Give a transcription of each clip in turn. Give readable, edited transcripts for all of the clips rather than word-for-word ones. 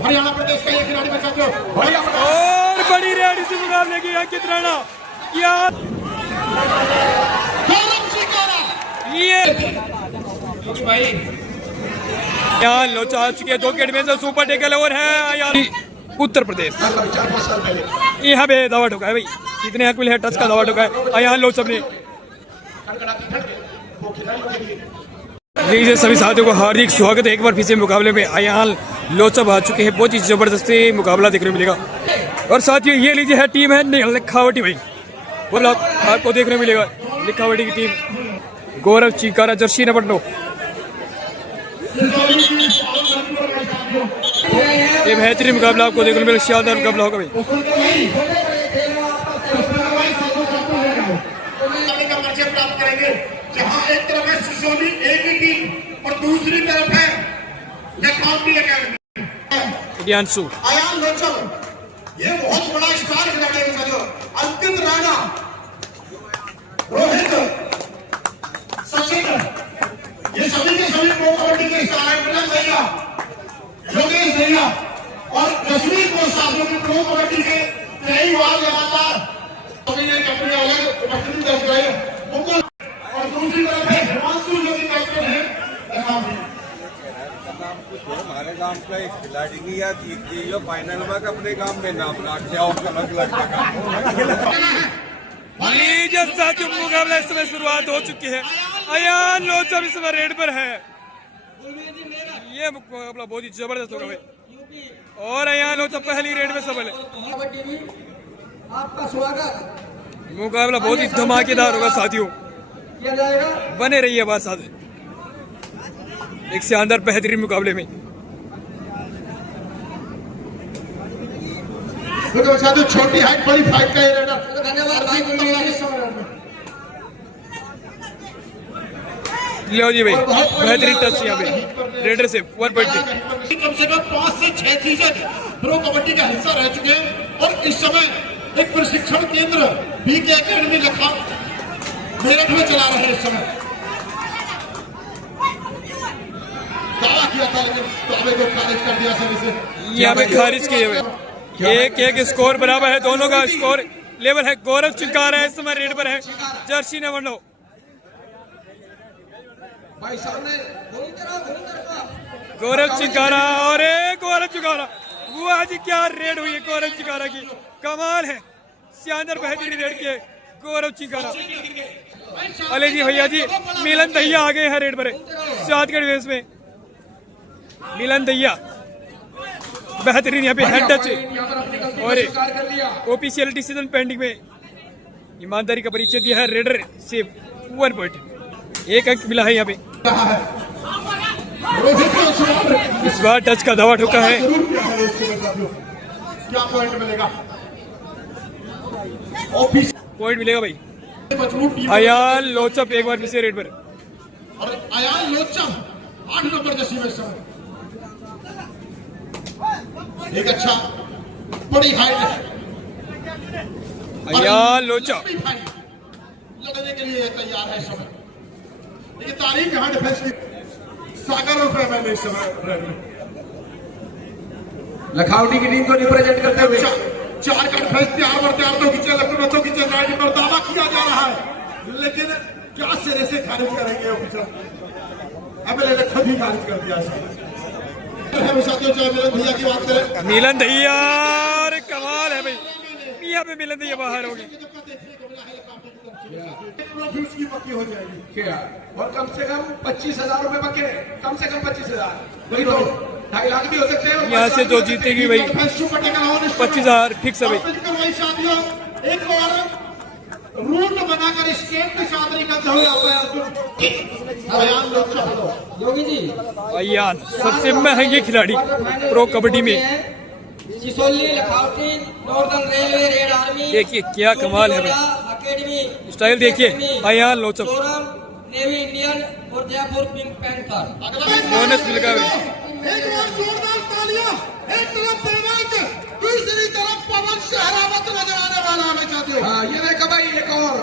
हरियाणा प्रदेश का ये खिलाड़ी बचा दो और बड़ी रेडी से मुकाबले की अंकित राणा क्या ये यहाँ लोचा आ चुके हैं 2 विकेट में से सुपर टेकल ओवर है यहाँ उत्तर प्रदेश यहाँ पे दावा ठोका है भाई कितने हक मिले हैं टच का दावा ठोका है यहाँ लोचप ने जी सभी साथियों को हार्दिक स्वागत है एक बार फिर से मुकाबले में यहाँ लोचप आ चुके हैं बहुत ही जबरदस्ती मुकाबला देखने को मिलेगा और साथियों ये लीजिए है टीम है लिखावटी भाई बोला आपको देखने को मिलेगा लिखावटी की टीम गौरव चिकारा जर्सी नंबर 9 ये बेहतरीन मुकाबला आपको देखने को मिलेगा शानदार मुकाबला होगा भाई जहां एक तरफ है सिसोली एक ही टीम और दूसरी तरफ है लिखावटी एकेडमी दियांशु अयान लोचप ये बहुत बड़ा स्टार खिलाड़ी है जो अंकित राणा रोहित सचिन ये सभी के सभी प्रो कबड्डी के स्टार हैं विनय भैया योगेश भैया और जसवीर को साथियों की प्रो कबड्डी के कई बार लगातार कंपनी अलग उपस्थिति दर्ज कराई मुकुल और दूसरी तरफ है हिमांशु जो कि कैप्टन है हमारे गांव का एक खिलाड़ी नहीं है जो फाइनल में अपने गांव में नाम लाट जाओ अलग साथियों मुकाबला इस समय शुरुआत हो चुकी है अयान लोचप इस समय रेड पर है ये मुकाबला बहुत ही जबरदस्त होगा भाई और अयान लोचप पहली रेड में सफल है आपका स्वागत मुकाबला बहुत ही धमाकेदार होगा साथियों किया जाएगा बने रहिए बात साथ एक शानदार बेहतरीन मुकाबले में तो छोटी हाइट बड़ी फाइट का ये धन्यवाद लो जी भाई बेहतरीन टच यहाँ पे रेडर से 1 पॉइंट कम से कम 5 से 6 सीजन प्रो कबड्डी का हिस्सा रह चुके हैं और इस समय एक प्रशिक्षण केंद्र बीके एकेडमी लखा मेरठ में चला रहे हैं इस समय दावा किया था लेकिन दावे को खारिज कर दिया सभी से यहाँ पे खारिज किए हुए एक स्कोर बराबर है दोनों का स्कोर लेवल है गौरव चिंकार है इस समय रेड पर है जर्सी नंबर 9 भाई सामने गौरव चिंकारा और गौरव चिंकारा बुआ जी क्या रेड हुई है गौरव चिंकारा की कमाल है शानदार बेहतरीन रेड किए गौरव चिंकारा अले जी भैया जी मिलन दहिया आ गए हैं रेड पर शादगढ़ वेस में मिलन दहिया बेहतरीन यहाँ पे हेड टच और ऑफिशियल डिसीजन पेंडिंग में ईमानदारी का परिचय दिया है रेडर से 1 पॉइंट 1 अंक मिला है यहाँ पे इस बार टच का दावा ठोका है क्या पॉइंट मिलेगा पॉइंट मिलेगा भाई अयान लोचप एक बार फिर से रेड पर और अयान लोचप 8 नंबर जैसी में समय एक अच्छा बड़ी हाइट है अयान लोचप लड़ने के लिए तैयार है इस समय लेकिन तारीख यहाँ डिफेंस की सागर रुपए में इस समय लखावटी की टीम को रिप्रेजेंट करते हुए 4 का डिफेंस तैयार दो खींचे लखनऊ खींचे राइट पर दावा किया जा रहा है लेकिन क्या सिरे से खारिज करेंगे ऑफिसर एमएलए ने खुद ही खारिज कर दिया साथियों चाहे मिलन भैया की बात करें मिलन दहिया और कमाल है भाई यहाँ पे मिलन दहिया बाहर होगी की पक्की हो जाएगी क्या और कम से कम 25,000 रुपए पक्के कम से कम 25,000 वही तो 2.5 लाख भी हो सकते हैं यहाँ से जो जीतेगी भाई 25,000 फिक्स है भाई साथियों एक बार रूट बनाकर स्टेट के साथ निकलते हुए योगी जी अयान सबसे महंगे खिलाड़ी प्रो कबड्डी में Sisoli Lakhawati northern railway red army देखिए क्या कमाल है भाई एकेडमी स्टाइल देखिए अयान लोचप नेवी इंडियन और जयपुर पिंक पैंथर बोनस मिल गया भाई एक बार जोरदार तालियां एक तरफ बलवंत दूसरी तरफ पवन शहरावत नजर आने वाला हमें चाहते हो ये देखा भाई एक और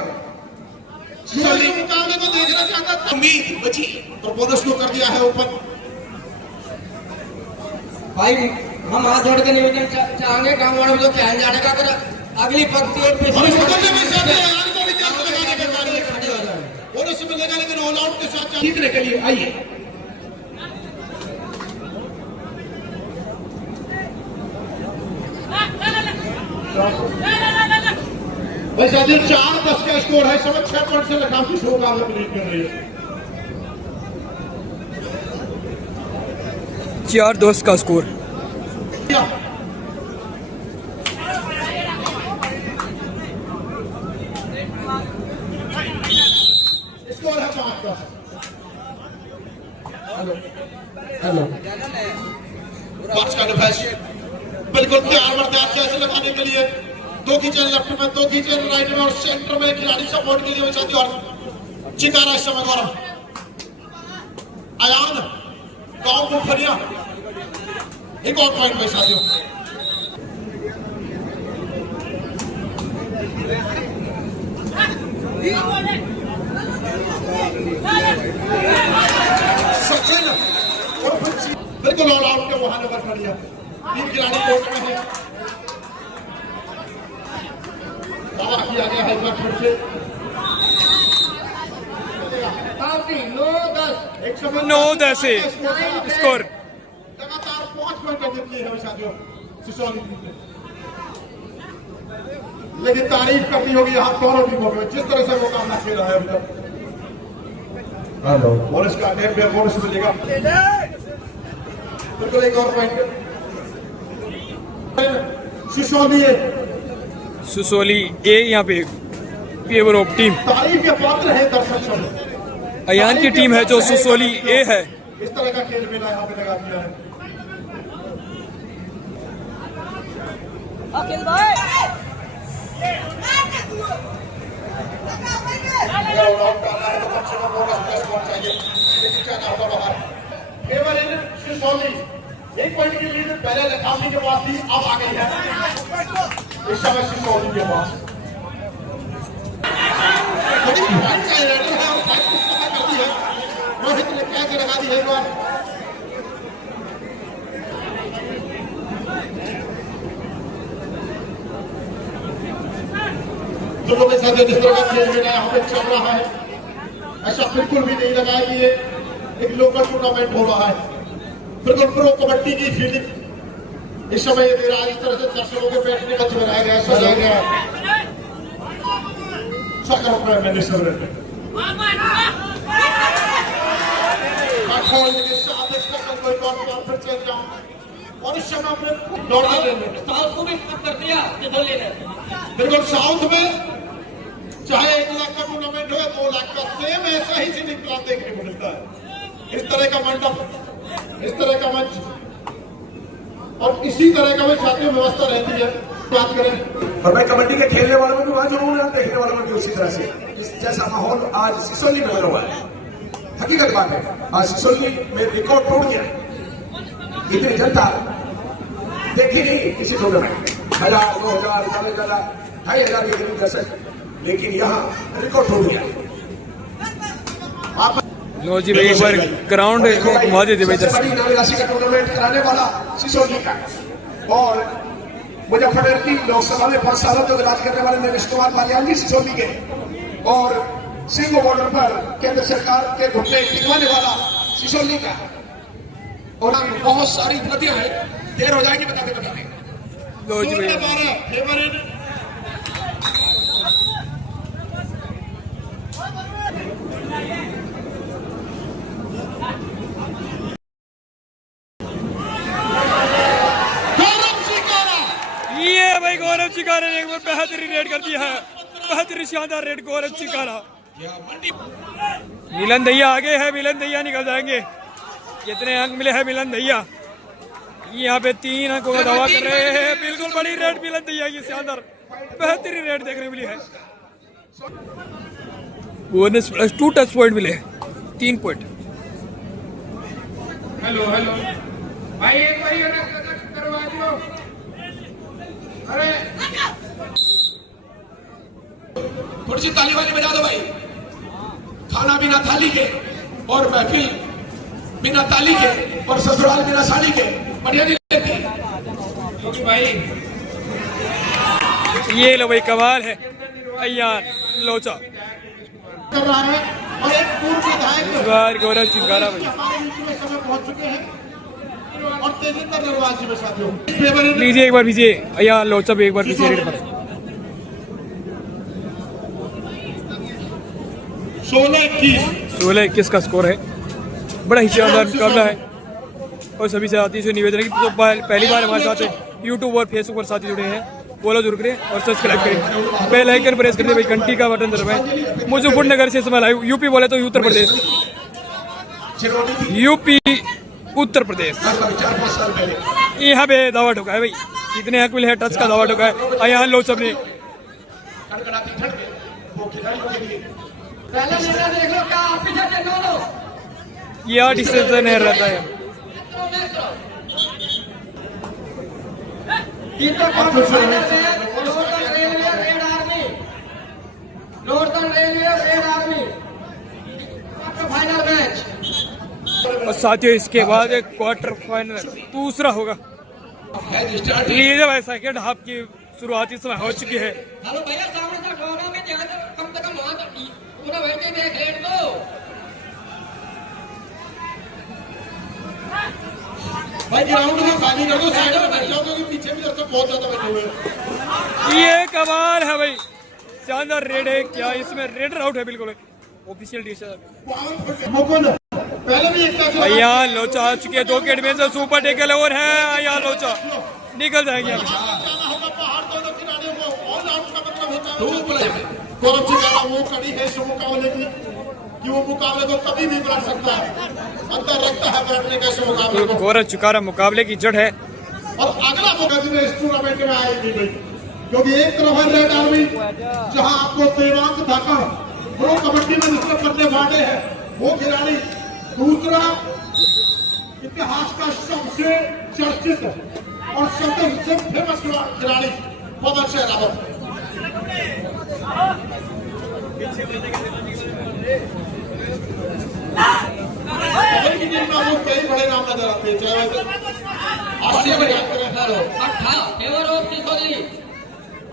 सिसोली मुकाबले को देखना चाहता था उम्मीद बची तो बोनस को कर दिया है ओपन भाई हम हाथ जोड़ के निवेदन चाहेंगे गाँव वालों को ध्यान जाने का, अगर अगली पंक्ति और और इस मुकदमे में साथ में ऐलान को भी ध्यान में लगाने के कार्य खड़े हो जाए और उसमें लगा लेकिन ऑल आउट के साथ जीतने के लिए आइए। भाई साथियों 4-10 का स्कोर है, समझ 6 पॉइंट से काफी शो का लीड कर रही है। 4-2 का स्कोर। स्कोर है 5-10। हेलो बॉक्स का डिफेंस बिल्कुल तैयार जैसे लगाने के लिए 2 की चेन लेफ्ट में, 2 की चेन राइट में और सेंटर में खिलाड़ी सपोर्ट के लिए साथी और चिकारा इस समय गौरव अयान गांव मुखरिया एक और पॉइंट में साथियों। सचिन बिल्कुल ऑल आउट के वहां नंबर कर लिया। 3 खिलाड़ी कोर्ट में है, दावा किया गया है एक बार फिर से 9-10 स्कोर। लगातार 5 पॉइंट जीतती है साथियों सिसोली टीम ने। लेकिन तारीफ करनी होगी यहाँ दोनों टीमों में, जिस तरह से मुकाबला खेला है अभी तक। हेलो बोनस का टेप पे बोनस मिलेगा बिल्कुल। एक और पॉइंट सिसोली सुसोली ए यहाँ पे फेवर ऑफ टीम। तारीफ के पात्र है दर्शक सब। अयान की टीम है जो सुसोली ए है। इस तरह का खेल मेला यहाँ पे लगा दिया है। एक पॉइंट की लीड पहले लखामी के पास थी, अब आ गई है इस समय सिसोली के पास। रोहित ने कैच लगा दी है एक बार। दोनों के साथ जिस तरह का खेल मेला यहाँ पे चल रहा है, ऐसा बिल्कुल भी नहीं लगा कि ये एक लोकल टूर्नामेंट हो रहा है। बिल्कुल प्रो कबड्डी की फील्डिंग इस समय ये मेरा इस तरह से दर्शकों के बैठने का बनाया गया, सजाया गया मैंने सब खोलने के साथ इसका कोई और फिर चल जाऊं और इस समय अपने दौड़ने लेने साउथ को भी कर दिया कि 2 ले लें। बिल्कुल साउथ में चाहे 1 लाख का टूर्नामेंट हो या 2 लाख का, सेम ऐसा ही सीनिक प्लान देखने को मिलता है। इस तरह का मंडप, इस तरह का मंच और इसी तरह का भी छात्रों व्यवस्था रहती है। बात करें और मैं कबड्डी के खेलने वालों में भी वहां जरूर है, देखने वालों में भी उसी तरह से जैसा माहौल आज सिसोली में बना हुआ है। हकीकत बात है, आज सिसोली में रिकॉर्ड तोड़ दिया। इतनी जनता देखी नहीं किसी टूर्नामेंट, 1000, 2000, 4000, 2500 के करीब दर्शक, लेकिन यहाँ रिकॉर्ड तोड़ दिया। लो जी भाई एक बार ग्राउंड घुमा देते भाई सबसे बड़ी इनामी राशि का टूर्नामेंट कराने वाला सिसोली का और मुजफ्फरनगर की लोकसभा में 5 सालों तक राज करने वाले नरेश कुमार बालियान जी सिसोली के और सिंगो बॉर्डर पर केंद्र सरकार के घुटने टिकवाने वाला सिसोली का। और बहुत सारी उपलब्धियां हैं, देर हो जाएगी बताते बताते। लो जी भाई ये भाई गौरव चिकारा ने एक बार बेहतरीन रेड कर दिया है। बेहतरीन शानदार रेड गौरव चिकारा। मिलन दैया आगे है, मिलन दैया निकल जाएंगे। कितने अंक मिले हैं मिलन दैया? यहाँ पे 3 अंकों का दावा कर रहे हैं। बिल्कुल बड़ी रेड मिलन दैया की शानदार बेहतरीन रेड देखने मिली है। बोनस प्लस 2 टच पॉइंट मिले, 3 पॉइंट। हेलो हेलो भाई, एक बार करवा दो। अरे थोड़ी सी ताली वाली बजा दो भाई। खाना बिना थाली के और महफिल बिना ताली के और ससुराल बिना साड़ी के बढ़िया नहीं लगती। स्माइलिंग। ये लो भाई, कमाल है अय्यान लोचा। कर रहा है और एक पूर्व विधायक इस बार गौरव चिंकारा भाई। हमारे बीच में समय पहुंच चुके हैं और तेजिंदर नरवाल जी में साथियों लीजिए एक बार पीछे अय्यान लोचा भी एक बार पीछे रेड पर। 16-21 का स्कोर है। बड़ा ही शानदार मुकाबला है और सभी साथी से निवेदन है कि तो पहली बार हमारे साथ यूट्यूब और फेसबुक पर साथी जुड़े हैं, फॉलो जरूर करें और सब्सक्राइब करें, बेल आइकन प्रेस कर दे भाई, घंटी का बटन दबाएं। मुजफ्फरनगर से समय लाइव, यूपी बोले तो उत्तर प्रदेश, यूपी उत्तर प्रदेश। 4-5 साल पहले यहाँ पे दावा ठोका है भाई, कितने हक मिले हैं, टच का दावा ठोका है अय्यान लोचा ने। कड़कड़ाती धड़के वो खिलाड़ियों के लिए पहले निर्णय देख लो, क्या आप पीछे के दोनों यह डिसीजन है रहता है। Final match. और साथियों इसके बाद एक क्वार्टर फाइनल दूसरा होगा। लीजिए भाई, सेकेंड हाफ की शुरुआती समय हो चुकी है। हेलो भैया, सामने से कोना में ध्यान दो, कम से कम वहां तक पूरा बैठे देख लेट दो भाई। ग्राउंड में खाली कर दो, साइड में बैठ जाओ क्योंकि पीछे भी दर्शक बहुत ज्यादा बैठे हुए हैं। ये कमाल है भाई, शानदार रेड है। क्या इसमें रेड आउट है बिल्कुल ऑफिशियल डिसीजन। मुकुंद पहले भी एक कैच अय्यान लोचा आ चुके हैं 2 गेट में से, सुपर टेकल ओवर है। अय्यान लोचा निकल जाएंगे अभी। जाना होगा पहाड़ दोनों खिलाड़ियों को, ऑल आउट का मतलब होता है गौरव चिकारा वो कड़ी है इस मुकाबले की कि वो मुकाबले को कभी भी बढ़ सकता है, अंतर रखता है बैठने का इस मुकाबले को। गौरव चिकारा मुकाबले की जड़ है। और अगला मौका जिन्हें इस टूर्नामेंट में आएगी भाई, क्योंकि एक तरफ है रेड आर्मी जहां आपको देवांग धाकड़ प्रो कबड्डी में जिसने पन्ने बांटे हैं वो खिलाड़ी, दूसरा इतिहास का सबसे चर्चित और सबसे फेमस खिलाड़ी पवन शेरावत। की टीम में वो कई बड़े नाम नजर आते हैं, चाहे favour of Sisauli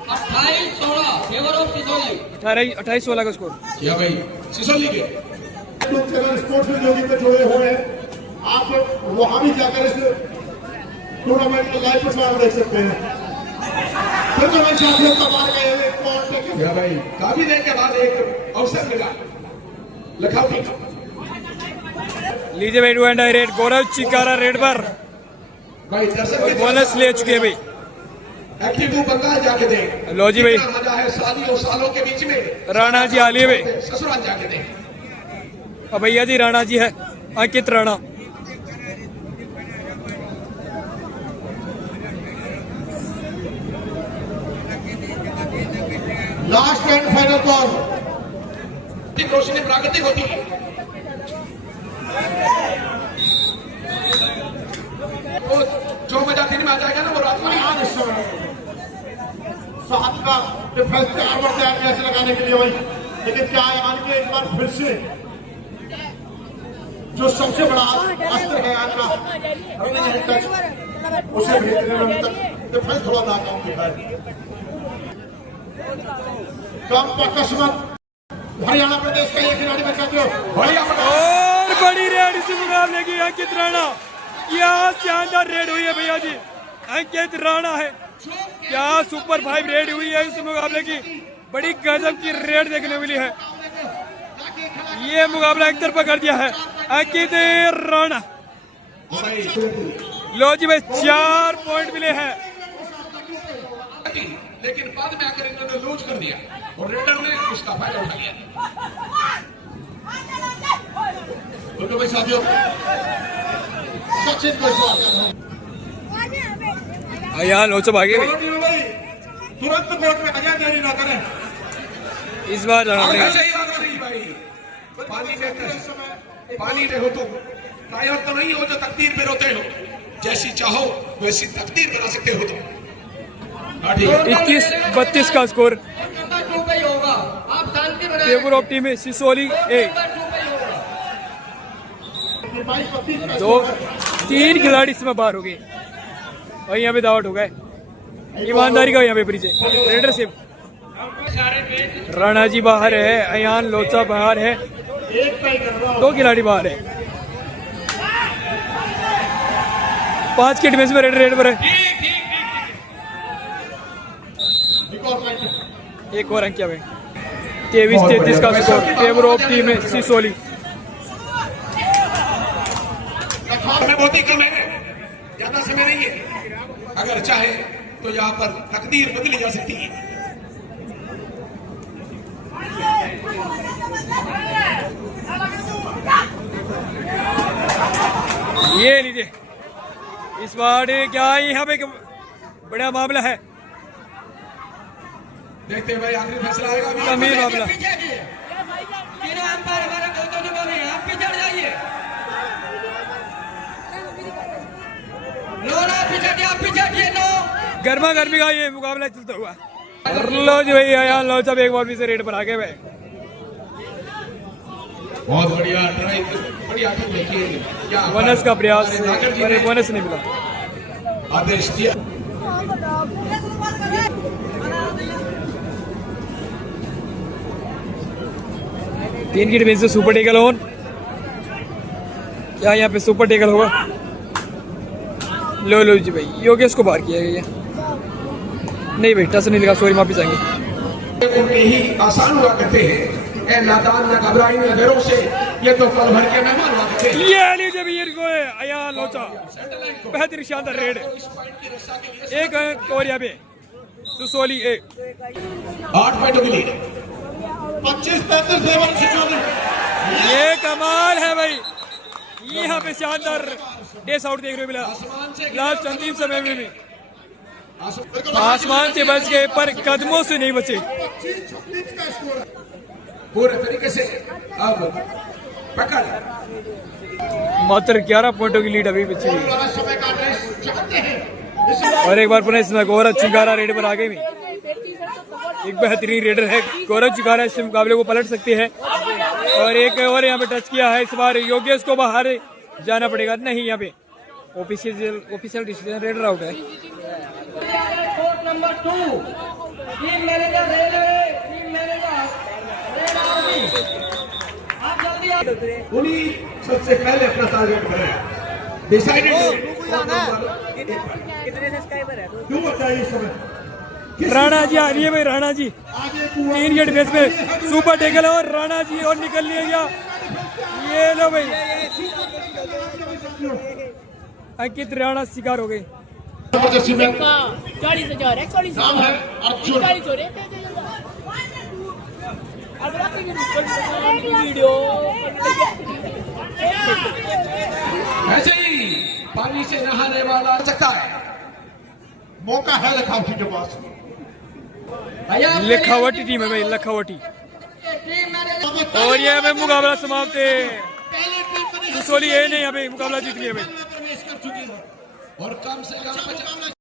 28-16 favour of Sisauli 28-16 का स्कोर। क्या भाई सिसोली के चैनल स्पोर्ट्स में में जुड़े हुए हैं, आप वहां भी जाकर इस टूर्नामेंट को लाइव प्रसारण देख सकते हैं। फिर तो मैं साथियों कमाल का क्या भाई, काफी देर के बाद एक अवसर मिला लखनऊ का। लीजिए भाई, do and I read, Gaurav चिकारा red पर भाई दर्शक के बोनस ले चुके हैं भाई। एक्टिव बंगाल जाके देख लो जी भाई, मजा है शादियों सालों के बीच में। राणा जी आलिए भाई, ससुराल जाके देख। अब भैया जी राणा जी है, Ankit Rana. Last and final ball. रोशनी प्राकृतिक होती है। वो जो मजा दिन में आ जाएगा ना वो रात में आज इस समय साथ का डिफेंस तैयार बढ़ते हैं कैसे लगाने के लिए भाई, लेकिन क्या ईमान के एक बार फिर से जो सबसे बड़ा अस्त्र है आज का रनिंग टच, उसे भेजने में अभी तक डिफेंस थोड़ा नाकाम दिखा है। कम पर किस्मत हरियाणा प्रदेश का ये खिलाड़ी बचा दो। और बड़ी रेड इस मुकाबले की अंकित राणा। क्या शानदार रेड हुई है भैया जी, अंकित राणा है। क्या सुपर 5 रेड हुई है इस मुकाबले की, बड़ी गजब की रेड देखने मिली है। ये मुकाबला एक तरफा कर दिया है अंकित राणा। लो जी भाई, 4 पॉइंट मिले हैं। लेकिन बाद में आकर इन्होंने लूज कर दिया और रेडर ने उसका फायदा उठा लिया। तो भाई साथियों, सचिन को यहाँ लोचा भागे भाई, तुरंत कोर्ट में आ जाए, देरी ना करें। इस बार जाना पड़ेगा। सही बात हो रही भाई, पानी में हो तो कायर तो नहीं हो जो तकदीर पे रोते हो, जैसी चाहो वैसी तकदीर बना सकते हो। तो 21-32 का स्कोर होगा। आप शांति बनाए फेवर ऑफ टीम है सिसोली 1। 2-3 खिलाड़ी इसमें बाहर हो गए और यहाँ पे दावट हो गए। ईमानदारी का यहाँ पे परिचय, लीडरशिप। राणा जी बाहर है, अयान लोचा बाहर है, 2 खिलाड़ी बाहर है। 5 की डिफेंस में रेड पर है। एक और अंक क्या भाई, 23-33 का स्कोर फेवर ऑफ टीम है सिसोली। समय बहुत ही कम है, ज्यादा समय नहीं है। अगर चाहे तो यहाँ पर तकदीर बदली जा सकती है। ये लीजिए, इस बार क्या यहाँ पे बड़ा मामला है, देखते हैं भाई आखिरी फैसला आएगा। गंभीर मामला। गर्मा गर्मी का ये मुकाबला चलता हुआ। लो जी भाई, अयान लोचा एक बार भी से रेड पर आ गए भाई। बहुत बढ़िया ट्राई, बढ़िया देखिए क्या बोनस का प्रयास, पर बोनस नहीं मिला। आदेश दिया। तीन की डिफेंस से सुपर टेकल ऑन। क्या यहाँ पे सुपर टेकल होगा? लो लो जी भाई, योगेश को बाहर किया गया। नहीं भाई, टच नहीं लगा, सॉरी माफी चाहेंगे। उनके ही आसान हुआ करते हैं, ए नादान न घबराई न देरों से, ये तो पल भर के मेहमान हुआ करते हैं। ये लीजिए भाई, ये अयान लोचा बेहतरीन शानदार रेड, एक अंक और यहाँ पे सुसोली 8 पॉइंटों की लीड। 25-35 फेवर सिसोली। ये कमाल है भाई, यहाँ पे शानदार डेस आउट देखने को मिला लास्ट अंतिम समय में भी। आसमान से बच गए पर कदमों से नहीं बचे। 25-26 का स्कोर है। पूरे तरीके से अब पकड़। मात्र 11 पॉइंटों की लीड अभी बची हुई है। समय का ड्रेस चाहते हैं। और एक बार पुनः इसमें गौरव चिंगारा रेड पर आ गए भी। एक बेहतरीन रेडर है गौरव चिंगारा, इस मुकाबले को पलट सकते हैं। और एक और यहाँ पे टच किया है, इस बार योगेश को बाहर जाना पड़ेगा। नहीं, यहाँ पे ऑफिशियल डिसीजन, रेडर आउट है। नंबर 2 टीम मैनेजर आप जल्दी उन्हीं सबसे पहले अपना टारगेट बनाया, डिसाइडेड। क्यों बताइए इस समय? राणा जी आ रही है भाई, राणा जी 3 गेट बेस में सुपर टेकल और राणा जी और निकल लिया गया। ये लो भाई, अंकित राणा शिकार हो गए। जबरदस्ती में 40,000 है, 40,000 नाम है अर्जुन। 40,000 है। वीडियो ऐसे ही पानी से नहाने वाला सकता है। मौका है लखावटी के पास। लखावटी टीम है भाई, लखावटी। और ये हमें मुकाबला समाप्त है। सुसोली ये नहीं, अभी मुकाबला जीत लिया भाई। प्रवेश कर चुकी है और कम से कम